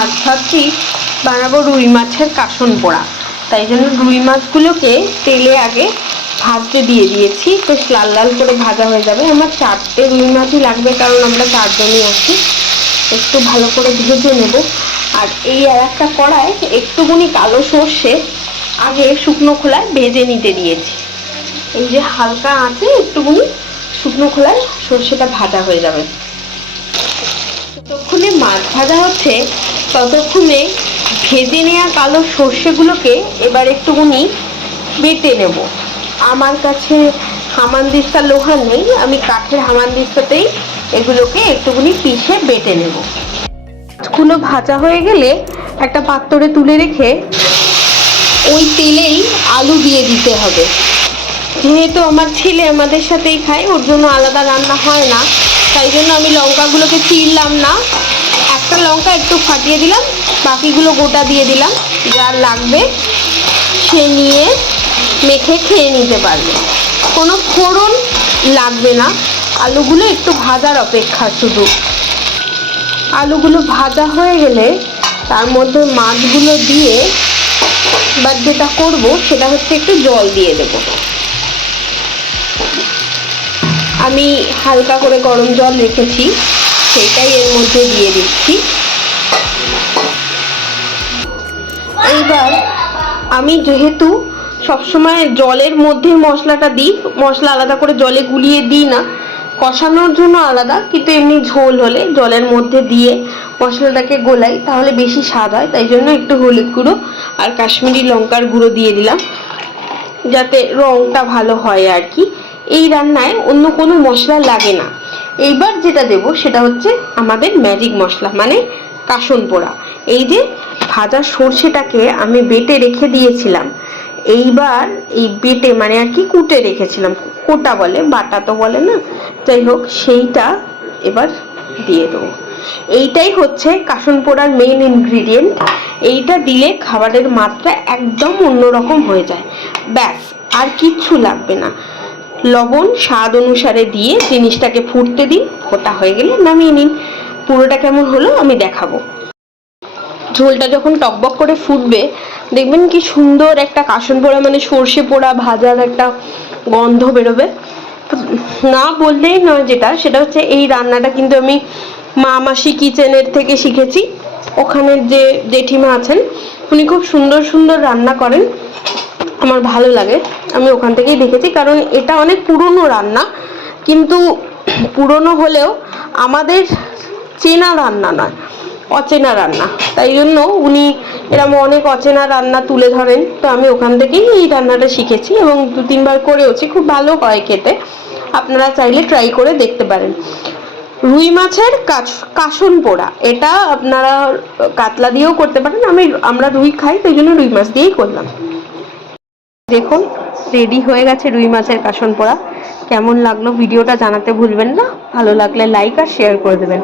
আজ ভাবছি বানাবো রুই মাছের কাসন পোড়া। তাই জন্য রুই মাছগুলোকে তেলে আগে ভাজতে দিয়ে দিয়েছি। বেশ লাল লাল করে ভাজা হয়ে যাবে। আমার চারটে রুই মাছই লাগবে, কারণ আমরা চারজনই আছি। একটু ভালো করে ভেজে নেব। আর এই আর একটা কড়ায় একটুখানি কালো সর্ষে, আগে শুকনো খোলায় ভেজে নিতে দিয়েছি। এই যে হালকা আঁচে একটুখানি শুকনো খোলায় সর্ষেটা ভাজা হয়ে যাবে। যতক্ষণে মাছ ভাজা হচ্ছে, ততক্ষণে ভেজে নেওয়া কালো সর্ষেগুলোকে এবার একটুখানি বেটে নেব। আমার কাছে হামানদিস্তা লোহা নেই, আমি কাঠের হামানদিস্তাতেই এগুলোকে একটুখানি পিষে বেটে নেব। মাছগুলো ভাজা হয়ে গেলে একটা পাত্রে তুলে রেখে ওই তেলেই আলু দিয়ে দিতে হবে। যেহেতু আমার ছেলে আমাদের সাথেই খায়, ওর জন্য আলাদা রান্না হয় না। তাই জন্য আমি লঙ্কাগুলোকে চিরলাম না। একটা লঙ্কা একটু ফাটিয়ে দিলাম, বাকিগুলো গোটা দিয়ে দিলাম। যার লাগবে সে নিয়ে মেখে খেয়ে নিতে পারবে। কোনো ফোড়ন লাগবে না। আলুগুলো একটু ভাজার অপেক্ষা শুধু। আলুগুলো ভাজা হয়ে গেলে তার মধ্যে মাছগুলো দিয়ে বা যেটা করব, সেটা হচ্ছে একটু জল দিয়ে দেবো। আমি হালকা করে গরম জল রেখেছি, সেটাই এর মধ্যে দিয়ে দিচ্ছি। এইবার আমি যেহেতু সবসময় জলের মধ্যে মশলাটা দিই, মশলা আলাদা করে জলে গুলিয়ে দিই না কষানোর জন্য আলাদা, কিন্তু এমনি ঝোল হলে জলের মধ্যে দিয়ে মশলাটাকে গোলাই, তাহলে বেশি স্বাদ হয়। তাই জন্য একটু হলুদ গুঁড়ো আর কাশ্মীরি লঙ্কার গুঁড়ো দিয়ে দিলাম, যাতে রঙটা ভালো হয় আর কি। এই রান্নায় অন্য কোনো মশলা লাগে না। এইবার যেটা দেব, সেটা হচ্ছে আমাদের ম্যাজিক মশলা মানে কাসন পোড়া। এই যে ভাজা সর্ষেটাকে আমি বেটে রেখে দিয়েছিলাম, এইবার এই বেটে মানে আর কি কুটে রেখেছিলাম। কোটা বলে, বাটা তো বলে না। যাই হোক, সেইটা এবার দিয়ে দেবো। এইটাই হচ্ছে কাসন পোড়ার মেইন ইনগ্রিডিয়েন্ট এইটা দিলে খাবারের মাত্রা একদম অন্যরকম হয়ে যায়। ব্যাস, আর কিচ্ছু লাগবে না। লবণ স্বাদ অনুসারে দিয়ে জিনিসটাকে ফুটতে দিন, ফোটা হয়ে গেলে নামিয়ে নিন। পুরোটা কেমন হলো আমি দেখাবো। ঝোলটা যখন টকবক করে ফুটবে, দেখবেন কি সুন্দর একটা কাসন পোড়া মানে সর্ষে পোড়া, ভাজার একটা গন্ধ বেরোবে। না বললেই নয় যেটা, সেটা হচ্ছে এই রান্নাটা কিন্তু আমি মা মাসি কিচেনের থেকে শিখেছি। ওখানের যে জেঠিমা আছেন, উনি খুব সুন্দর সুন্দর রান্না করেন। আমার ভালো লাগে, আমি ওখান থেকেই দেখেছি। কারণ এটা অনেক পুরনো রান্না, কিন্তু পুরনো হলেও আমাদের চেনা রান্না নয়। অচেনা রান্না। তাই জন্য উনি এরকম অনেক অচেনা রান্না তুলে ধরেন। তো আমি ওখান থেকেই এই রান্নাটা শিখেছি এবং দু তিনবার করেওছি। খুব ভালো হয় খেতে। আপনারা চাইলে ট্রাই করে দেখতে পারেন। রুই মাছের কাসন পোড়া। এটা আপনারা কাতলা দিয়েও করতে পারেন। আমি, আমরা রুই খাই, তাই জন্য রুই মাছ দিয়েই করলাম। দেখুন রেডি হয়ে গেছে রুই মাছের কাসন পোড়া। কেমন লাগল ভিডিওটা জানাতে ভুলবেন না। ভালো লাগলে লাইক আর শেয়ার করে দেবেন।